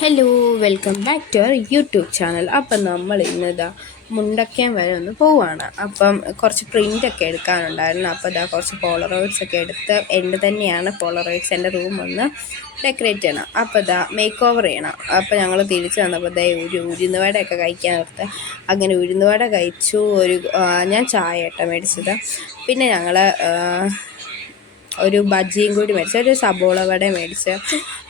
Hello, welcome back to our YouTube channel. അപ്പം നമ്മൾ ഇന്നിതാ മുണ്ടക്കയം വരെ ഒന്ന് പോവുകയാണ്. അപ്പം കുറച്ച് പ്രിൻ്റൊക്കെ എടുക്കാനുണ്ടായിരുന്നു. അപ്പോൾ ഇതാ കുറച്ച് പോളറോയിഡ്സ് ഒക്കെ എടുത്ത് എൻ്റെ തന്നെയാണ് പോളറോയിഡ്സ്. എൻ്റെ റൂം ഒന്ന് ഡെക്കറേറ്റ് ചെയ്യണം. അപ്പോൾ ഇതാ മേക്ക് ഓവർ ചെയ്യണം. അപ്പോൾ ഞങ്ങൾ തിരിച്ച് വന്നപ്പോൾ ഇതേ ഉഴുന്നുവടയൊക്കെ കഴിക്കാൻ നിർത്ത്. അങ്ങനെ ഉഴുന്നുവട കഴിച്ചു. ഞാൻ ചായ കേട്ടോ മേടിച്ചത്. പിന്നെ ഞങ്ങൾ ഒരു ബജ്ജിയും കൂടി മേടിച്ച്, ഒരു സബോള വട മേടിച്ച്,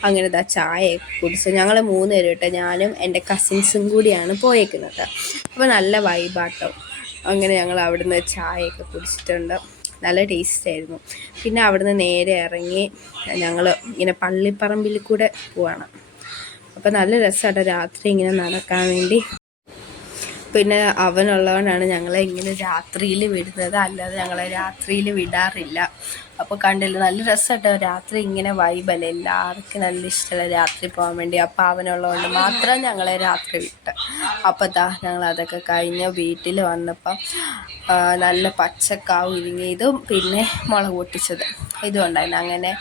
അങ്ങനെ ഇതാ ചായയൊക്കെ കുടിച്ച് ഞങ്ങൾ 3 പേരും കേട്ടോ, ഞാനും എൻ്റെ കസിൻസും കൂടിയാണ് പോയേക്കുന്നത്. അപ്പോൾ നല്ല വൈബാട്ടോ. അങ്ങനെ ഞങ്ങൾ അവിടുന്ന് ചായയൊക്കെ കുടിച്ചിട്ടുണ്ട്. നല്ല ടേസ്റ്റ് ആയിരുന്നു. പിന്നെ അവിടുന്ന് നേരെ ഇറങ്ങി ഞങ്ങൾ ഇങ്ങനെ പള്ളിപ്പറമ്പിൽ കൂടെ പോവാണ്. അപ്പോൾ നല്ല രസമാട്ടോ രാത്രി ഇങ്ങനെ നടക്കാൻ വേണ്ടി. പിന്നെ അവനുള്ളവനാണ് ഞങ്ങളെ ഇങ്ങനെ രാത്രിയിൽ വിടുന്നത്, അല്ലാതെ ഞങ്ങളെ രാത്രിയിൽ വിടാറില്ല. അപ്പോൾ കണ്ടില്ല, നല്ല രസമായിട്ടോ രാത്രി ഇങ്ങനെ വൈബല്ലേ, എല്ലാവർക്കും നല്ല ഇഷ്ടമല്ല രാത്രി പോകാൻ വേണ്ടി. അപ്പോൾ അവനുള്ളതുകൊണ്ട് മാത്രം ഞങ്ങളെ രാത്രി വിട്ട്. അപ്പോൾ ഞങ്ങൾ അതൊക്കെ കഴിഞ്ഞ് വീട്ടിൽ വന്നപ്പം നല്ല പച്ചക്കാവ് ഇരിങ്ങിയതും പിന്നെ മുളക് പൊട്ടിച്ചത് ഇതും ഉണ്ടായിരുന്നു. അങ്ങനെ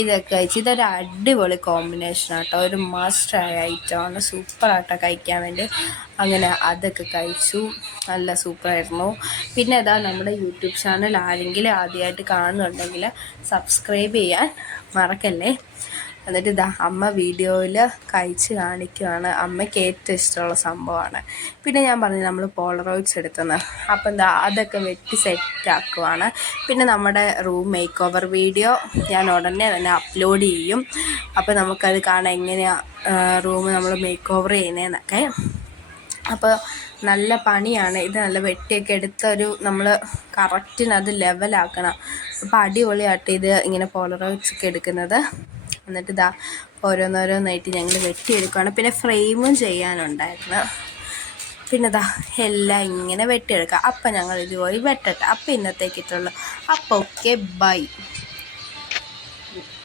ഇതൊക്കെ കഴിച്ച്, ഇതൊരു അടിപൊളി കോമ്പിനേഷൻ ആട്ടോ, ഒരു മസ്റ്റായ ഐറ്റമാണ്, സൂപ്പറായിട്ടോ കഴിക്കാൻ വേണ്ടി. അങ്ങനെ അതൊക്കെ കഴിച്ചു, നല്ല സൂപ്പറായിരുന്നു. പിന്നെ നമ്മുടെ യൂട്യൂബ് ചാനൽ ആരെങ്കിലും ആദ്യമായിട്ട് കാണുന്നുണ്ടെങ്കിൽ സബ്സ്ക്രൈബ് ചെയ്യാൻ മറക്കല്ലേ. എന്നിട്ട് അമ്മ വീഡിയോയിൽ കഴിച്ച് കാണിക്കുകയാണ്. അമ്മയ്ക്ക് ഏറ്റവും ഇഷ്ടമുള്ള സംഭവമാണ്. പിന്നെ ഞാൻ പറഞ്ഞു നമ്മൾ പോളറോയിഡ്സ് എടുത്തെന്ന്. അപ്പം അതൊക്കെ വെട്ടി സെറ്റാക്കുവാണ്. പിന്നെ നമ്മുടെ റൂം മേക്ക് ഓവർ വീഡിയോ ഞാൻ ഉടനെ തന്നെ അപ്ലോഡ് ചെയ്യും. അപ്പോൾ നമുക്കത് കാണാം എങ്ങനെയാണ് റൂം നമ്മൾ മേക്ക് ഓവർ ചെയ്യുന്നതെന്നൊക്കെ. അപ്പോൾ നല്ല പണിയാണ് ഇത്. നല്ല വെട്ടിയൊക്കെ എടുത്തൊരു നമ്മൾ കറക്റ്റിനത് ലെവലാക്കണം. അപ്പോൾ അടിപൊളിയായിട്ട് ഇത് ഇങ്ങനെ പോളറോയിഡ്സ് ഒക്കെ എടുക്കുന്നത്. എന്നിട്ട് ഓരോന്നോരോന്നായിട്ട് ഞങ്ങൾ വെട്ടിയെടുക്കുകയാണ്. പിന്നെ ഫ്രെയിമും ചെയ്യാനുണ്ടായിരുന്നു. പിന്നെ എല്ലാം ഇങ്ങനെ വെട്ടിയെടുക്കുക. അപ്പം ഞങ്ങൾ ഇതുപോയി വെട്ടട്ടെ. അപ്പോൾ ഇന്നത്തേക്കിട്ടുള്ളൂ. അപ്പോൾ ഓക്കെ, ബൈ.